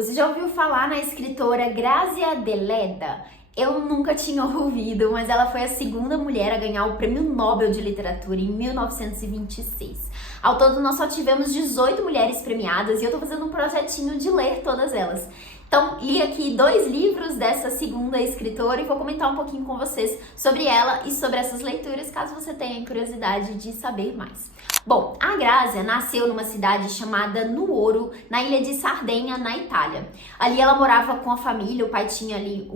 Você já ouviu falar na escritora Grazia Deledda? Eu nunca tinha ouvido, mas ela foi a segunda mulher a ganhar o Prêmio Nobel de Literatura em 1926. Ao todo, nós só tivemos 18 mulheres premiadas e eu tô fazendo um projetinho de ler todas elas. Então, li aqui 2 livros dessa segunda escritora e vou comentar um pouquinho com vocês sobre ela e sobre essas leituras, caso você tenha curiosidade de saber mais. Bom, a Grazia nasceu numa cidade chamada Nuoro, na ilha de Sardenha, na Itália. Ali ela morava com a família, o pai tinha ali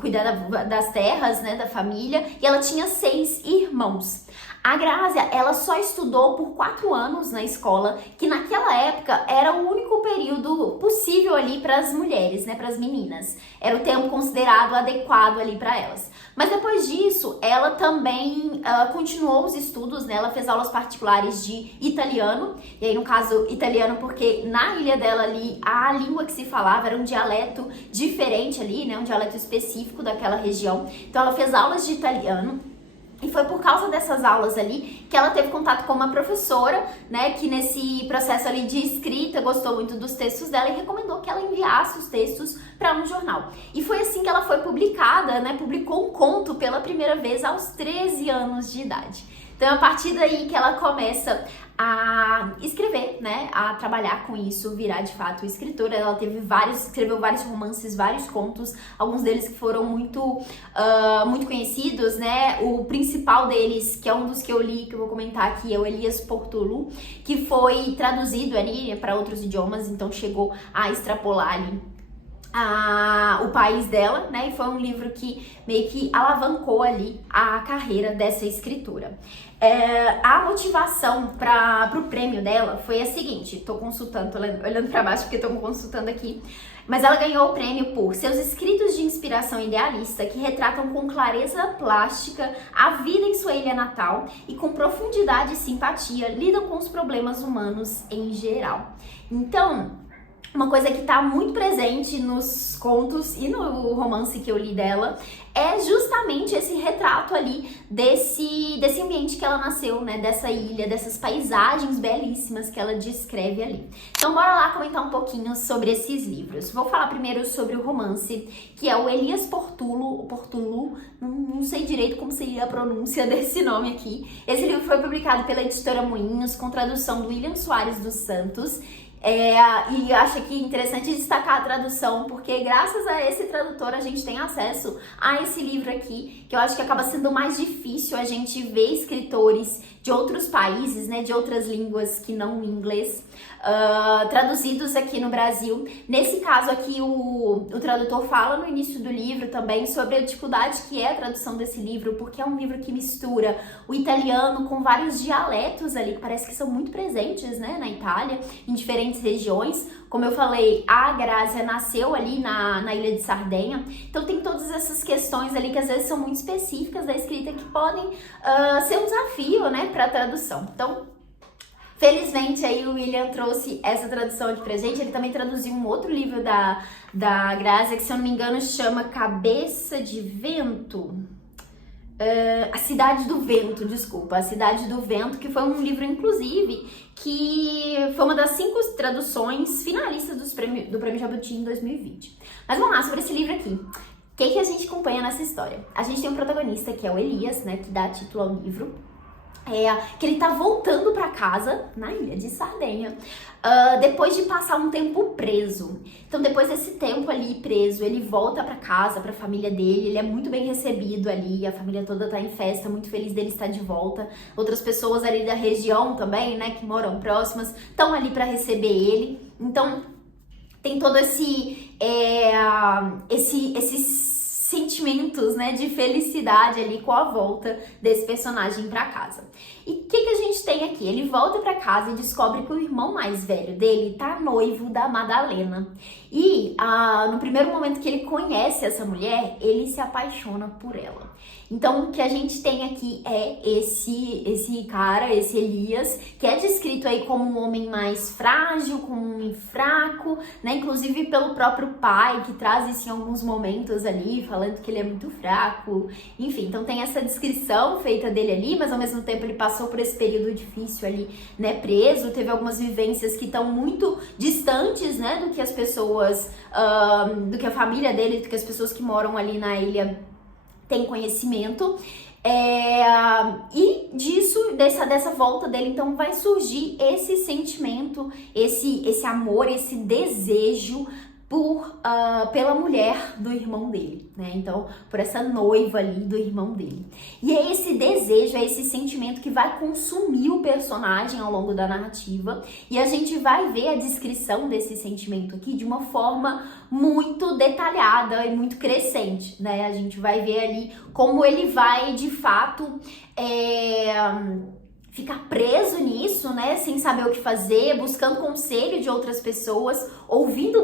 cuidar das terras, né, da família, e ela tinha 6 irmãos. A Grazia, ela só estudou por 4 anos na escola, que naquela época era o único período possível ali para as mulheres, né, para as meninas. Era o tempo considerado adequado ali para elas. Mas depois disso, ela também continuou os estudos, né? Ela fez aulas particulares de italiano, e aí no caso italiano porque na ilha dela ali a língua que se falava era um dialeto diferente ali, né? Um dialeto específico daquela região. Então ela fez aulas de italiano. E foi por causa dessas aulas ali que ela teve contato com uma professora, né, que nesse processo ali de escrita gostou muito dos textos dela e recomendou que ela enviasse os textos para um jornal. E foi assim que ela foi publicada, né, publicou um conto pela primeira vez aos 13 anos de idade. Então é a partir daí que ela começa a escrever, né, a trabalhar com isso, virar de fato escritora. Ela escreveu vários romances, vários contos, alguns deles que foram muito conhecidos, né, o principal deles, que é um dos que eu li, que eu vou comentar aqui, é o Elias Portulu, que foi traduzido ali para outros idiomas, então chegou a extrapolar ali o país dela, né, e foi um livro que meio que alavancou ali a carreira dessa escritora. A motivação para o prêmio dela foi a seguinte, tô consultando, tô olhando para baixo porque tô consultando aqui, mas ela ganhou o prêmio por seus escritos de inspiração idealista que retratam com clareza plástica a vida em sua ilha natal e com profundidade e simpatia lidam com os problemas humanos em geral. Então, uma coisa que está muito presente nos contos e no romance que eu li dela é justamente esse retrato ali desse ambiente que ela nasceu, né? Dessa ilha, dessas paisagens belíssimas que ela descreve ali. Então bora lá comentar um pouquinho sobre esses livros. Vou falar primeiro sobre o romance, que é o Elias Portulu, não sei direito como seria a pronúncia desse nome aqui. Esse livro foi publicado pela editora Moinhos, com tradução do William Soares dos Santos. E acho que é interessante destacar a tradução, porque graças a esse tradutor a gente tem acesso a esse livro aqui, que eu acho que acaba sendo mais difícil a gente ver escritores de outros países, né, de outras línguas que não o inglês, traduzidos aqui no Brasil. Nesse caso aqui, o tradutor fala no início do livro também sobre a dificuldade que é a tradução desse livro, porque é um livro que mistura o italiano com vários dialetos ali, que parece que são muito presentes, né, na Itália, em diferentes regiões. Como eu falei, a Grazia nasceu ali na ilha de Sardenha, então tem todas essas questões ali que às vezes são muito específicas da escrita que podem ser um desafio, né, para a tradução. Então, felizmente aí o William trouxe essa tradução aqui pra gente. Ele também traduziu um outro livro da Grazia, que se eu não me engano chama Cabeça de Vento. A Cidade do Vento, desculpa, A Cidade do Vento, que foi um livro, inclusive, que foi uma das 5 traduções finalistas do Prêmio Jabuti em 2020. Mas vamos lá, sobre esse livro aqui. O que a gente acompanha nessa história? A gente tem um protagonista, que é o Elias, né, que dá título ao livro, que ele tá voltando pra casa, na ilha de Sardenha, depois de passar um tempo preso. Então, depois desse tempo ali preso, ele volta pra casa, pra família dele, ele é muito bem recebido ali, a família toda tá em festa, muito feliz dele estar de volta. Outras pessoas ali da região também, né, que moram próximas, estão ali pra receber ele. Então, tem todo esses sentimentos, né, de felicidade ali com a volta desse personagem pra casa. E o que a gente tem aqui? Ele volta pra casa e descobre que o irmão mais velho dele tá noivo da Madalena. E no primeiro momento que ele conhece essa mulher, ele se apaixona por ela. Então, o que a gente tem aqui é esse cara, esse Elias, que é descrito aí como um homem mais frágil, como um homem fraco, né? Inclusive pelo próprio pai, que traz isso em alguns momentos ali, falando falando que ele é muito fraco, enfim, então tem essa descrição feita dele ali, mas ao mesmo tempo ele passou por esse período difícil ali, né, preso, teve algumas vivências que estão muito distantes, né, do que as pessoas, do que a família dele, do que as pessoas que moram ali na ilha têm conhecimento. E disso, dessa volta dele, então vai surgir esse sentimento, esse amor, esse desejo pela mulher do irmão dele, né? Então, por essa noiva ali do irmão dele. E é esse desejo, é esse sentimento que vai consumir o personagem ao longo da narrativa, e a gente vai ver a descrição desse sentimento aqui de uma forma muito detalhada e muito crescente, né? A gente vai ver ali como ele vai, de fato, ficar preso nisso, né, sem saber o que fazer, buscando conselho de outras pessoas, ouvindo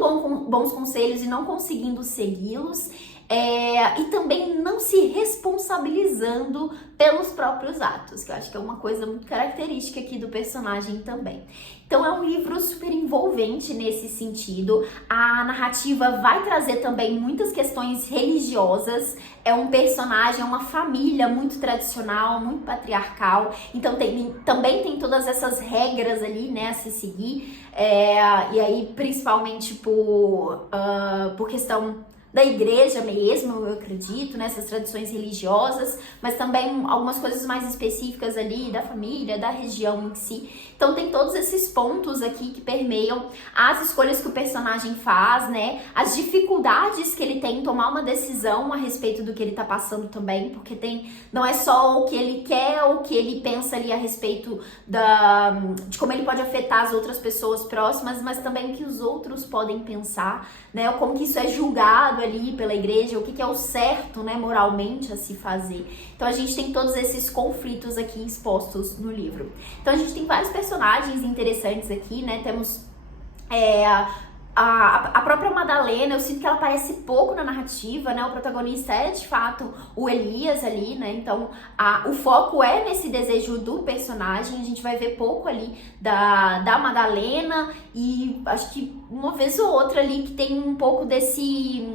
bons conselhos e não conseguindo segui-los, e também não se responsabilizando pelos próprios atos, que eu acho que é uma coisa muito característica aqui do personagem também. Então é um livro super envolvente nesse sentido. A narrativa vai trazer também muitas questões religiosas. É um personagem, é uma família muito tradicional, muito patriarcal. Então também tem todas essas regras ali, né, a se seguir. E aí, principalmente por questão da igreja mesmo, eu acredito, nessas tradições religiosas, mas também algumas coisas mais específicas ali da família, da região em si. Então tem todos esses pontos aqui que permeiam as escolhas que o personagem faz, né? As dificuldades que ele tem em tomar uma decisão a respeito do que ele tá passando também, porque não é só o que ele quer ou o que ele pensa ali a respeito de como ele pode afetar as outras pessoas próximas, mas também o que os outros podem pensar, né? Como que isso é julgado ali pela igreja, o que é o certo, né, moralmente a se fazer. Então a gente tem todos esses conflitos aqui expostos no livro. Então a gente tem vários personagens interessantes aqui, né, temos a própria Madalena. Eu sinto que ela aparece pouco na narrativa, né? O protagonista é, de fato, o Elias ali, né? Então, o foco é nesse desejo do personagem. A gente vai ver pouco ali da Madalena e acho que uma vez ou outra ali que tem um pouco desse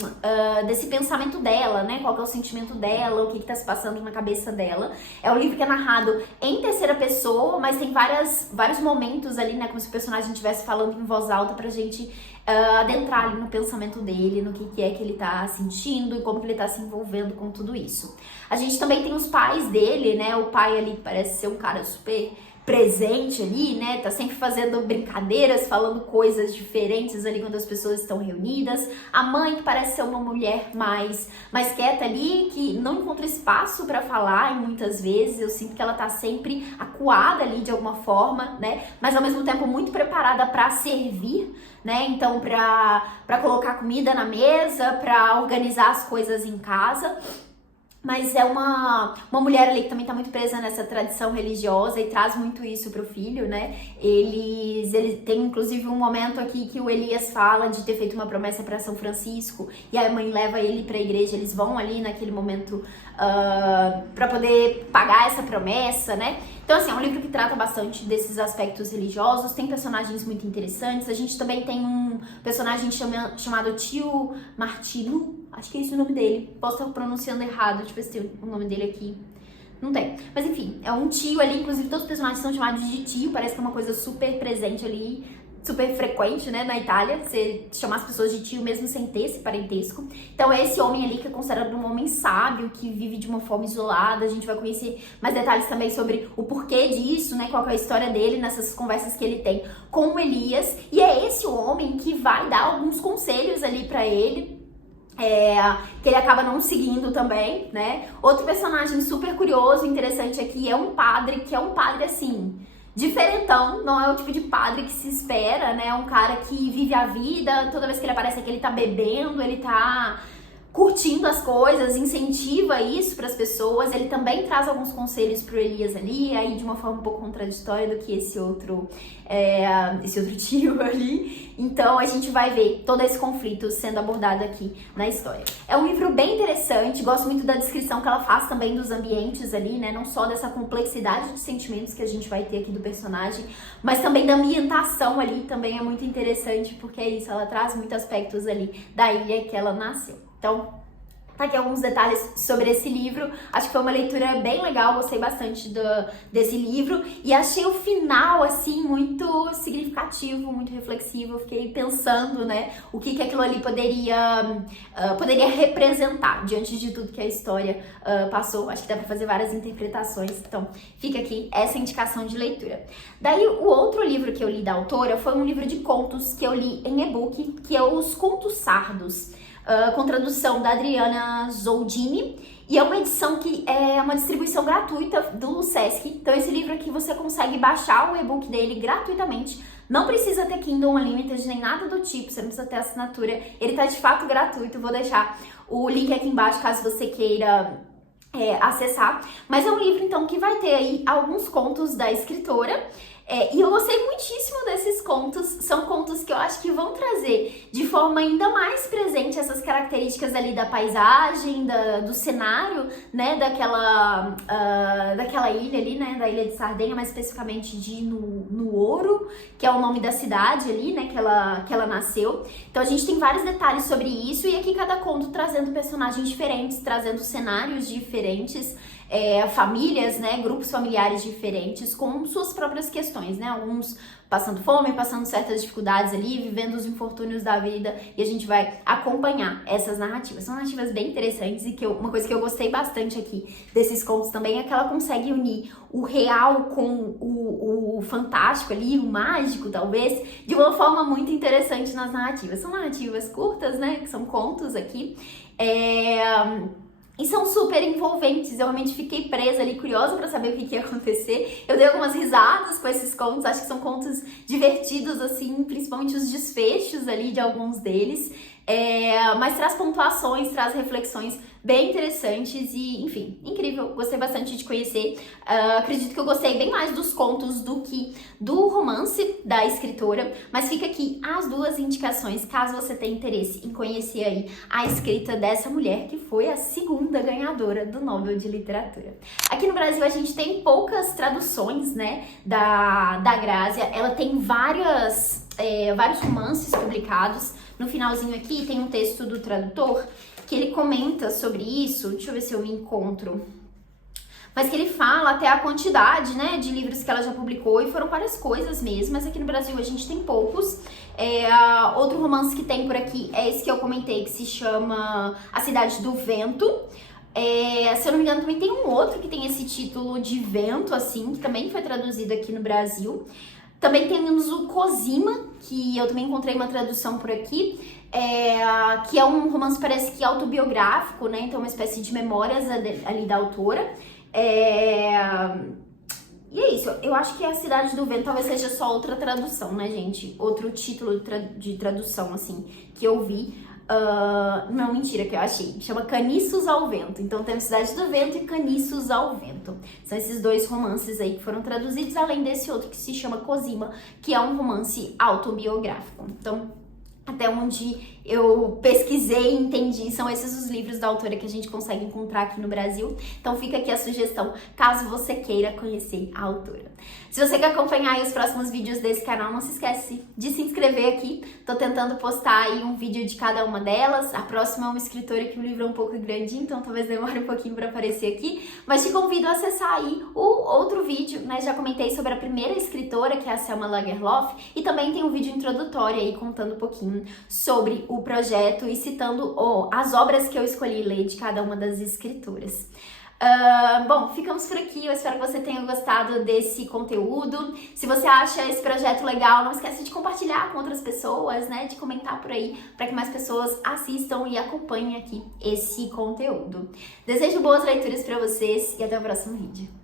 pensamento dela, né? Qual que é o sentimento dela, o que tá se passando na cabeça dela. É um livro que é narrado em terceira pessoa, mas tem vários momentos ali, né? Como se o personagem estivesse falando em voz alta pra gente adentrar ali no pensamento dele, no que é que ele tá sentindo e como que ele tá se envolvendo com tudo isso. A gente também tem os pais dele, né? O pai ali que parece ser um cara super presente ali, né? Tá sempre fazendo brincadeiras, falando coisas diferentes ali quando as pessoas estão reunidas. A mãe que parece ser uma mulher mais quieta ali, que não encontra espaço para falar e muitas vezes eu sinto que ela tá sempre acuada ali de alguma forma, né? Mas ao mesmo tempo muito preparada para servir, né? Então para colocar comida na mesa, para organizar as coisas em casa. Mas é uma mulher ali que também tá muito presa nessa tradição religiosa e traz muito isso pro filho, né? Ele tem inclusive um momento aqui que o Elias fala de ter feito uma promessa para São Francisco e a mãe leva ele pra igreja, eles vão ali naquele momento para poder pagar essa promessa, né? Então, assim, é um livro que trata bastante desses aspectos religiosos, tem personagens muito interessantes. A gente também tem um personagem chamado Tio Martino, acho que é esse o nome dele. Posso estar pronunciando errado, deixa eu ver se tem o nome dele aqui. Não tem. Mas enfim, é um tio ali, inclusive todos os personagens são chamados de tio, parece que é uma coisa super presente ali, super frequente, né, na Itália, você chamar as pessoas de tio mesmo sem ter esse parentesco. Então é esse homem ali que é considerado um homem sábio, que vive de uma forma isolada. A gente vai conhecer mais detalhes também sobre o porquê disso, né, qual é a história dele nessas conversas que ele tem com o Elias. E é esse homem que vai dar alguns conselhos ali pra ele, que ele acaba não seguindo também, né. Outro personagem super curioso, interessante aqui, é um padre, que é um padre assim, diferentão, não é o tipo de padre que se espera, né? É um cara que vive a vida, toda vez que ele aparece aqui ele tá bebendo, ele tá curtindo as coisas, incentiva isso para as pessoas. Ele também traz alguns conselhos pro Elias ali, aí de uma forma um pouco contraditória do que esse outro tio ali. Então a gente vai ver todo esse conflito sendo abordado aqui na história. É um livro bem interessante, gosto muito da descrição que ela faz também dos ambientes ali, né? Não só dessa complexidade de sentimentos que a gente vai ter aqui do personagem, mas também da ambientação ali, também é muito interessante, porque é isso, ela traz muitos aspectos ali da ilha que ela nasceu. Então, Tá aqui alguns detalhes sobre esse livro. Acho que foi uma leitura bem legal, gostei bastante desse livro. E achei o final, assim, muito significativo, muito reflexivo. Fiquei pensando, né, o que aquilo ali poderia representar diante de tudo que a história passou. Acho que dá pra fazer várias interpretações. Então, fica aqui essa indicação de leitura. Daí, o outro livro que eu li da autora foi um livro de contos que eu li em e-book, que é Os Contos Sardos. Com tradução da Adriana Zoldini, e é uma edição que é uma distribuição gratuita do Sesc. Então esse livro aqui você consegue baixar o e-book dele gratuitamente, não precisa ter Kindle Unlimited nem nada do tipo, você não precisa ter assinatura, ele tá de fato gratuito. Vou deixar o link aqui embaixo caso você queira acessar, mas é um livro então que vai ter aí alguns contos da escritora. E eu gostei muitíssimo desses contos, são contos que eu acho que vão trazer de forma ainda mais presente essas características ali da paisagem, do cenário, né, daquela ilha ali, né, da ilha de Sardenha, mais especificamente no Ouro, que é o nome da cidade ali, né, que ela nasceu. Então a gente tem vários detalhes sobre isso, e aqui cada conto trazendo personagens diferentes, trazendo cenários diferentes, famílias, né, grupos familiares diferentes, com suas próprias questões, né, alguns passando fome, passando certas dificuldades ali, vivendo os infortúnios da vida, e a gente vai acompanhar essas narrativas. São narrativas bem interessantes, e uma coisa que eu gostei bastante aqui desses contos também é que ela consegue unir o real com o fantástico ali, o mágico talvez, de uma forma muito interessante nas narrativas. São narrativas curtas, né, que são contos aqui, e são super envolventes. Eu realmente fiquei presa ali, curiosa pra saber o que ia acontecer. Eu dei algumas risadas com esses contos, acho que são contos divertidos, assim, principalmente os desfechos ali de alguns deles. Mas traz pontuações, traz reflexões bem interessantes e, enfim, incrível. Gostei bastante de conhecer. Acredito que eu gostei bem mais dos contos do que do romance da escritora, mas fica aqui as duas indicações, caso você tenha interesse em conhecer aí a escrita dessa mulher, que foi a segunda ganhadora do Nobel de Literatura. Aqui no Brasil a gente tem poucas traduções, né, da Grazia. Ela tem vários romances publicados. No finalzinho aqui tem um texto do tradutor que ele comenta sobre isso, deixa eu ver se eu me encontro, mas que ele fala até a quantidade, né, de livros que ela já publicou, e foram várias coisas mesmo, mas aqui no Brasil a gente tem poucos. Outro romance que tem por aqui é esse que eu comentei, que se chama A Cidade do Vento. Se eu não me engano, também tem um outro que tem esse título de Vento, assim, que também foi traduzido aqui no Brasil. Também temos o Cosima, que eu também encontrei uma tradução por aqui, que é um romance, parece que autobiográfico, né? Então, uma espécie de memórias ali da autora. E é isso, eu acho que A Cidade do Vento talvez seja só outra tradução, né, gente? Outro título de tradução, assim, que eu vi. Não, mentira, que eu achei. Chama Caniços ao Vento. Então temos Cidade do Vento e Caniços ao Vento. São esses dois romances aí que foram traduzidos, além desse outro que se chama Cosima, que é um romance autobiográfico. Então, até onde eu pesquisei e entendi, são esses os livros da autora que a gente consegue encontrar aqui no Brasil. Então fica aqui a sugestão, caso você queira conhecer a autora. Se você quer acompanhar aí os próximos vídeos desse canal, não se esquece de se inscrever aqui. Tô tentando postar aí um vídeo de cada uma delas. A próxima é uma escritora que o livro é um pouco grandinho, então talvez demore um pouquinho para aparecer aqui. Mas te convido a acessar aí o outro vídeo, né? Já comentei sobre a primeira escritora, que é a Selma Lagerlöf, e também tem um vídeo introdutório aí contando um pouquinho sobre o projeto e citando as obras que eu escolhi ler de cada uma das escritoras. Bom, ficamos por aqui. Eu espero que você tenha gostado desse conteúdo. Se você acha esse projeto legal, não esquece de compartilhar com outras pessoas, né? De comentar por aí, para que mais pessoas assistam e acompanhem aqui esse conteúdo. Desejo boas leituras para vocês e até o próximo vídeo.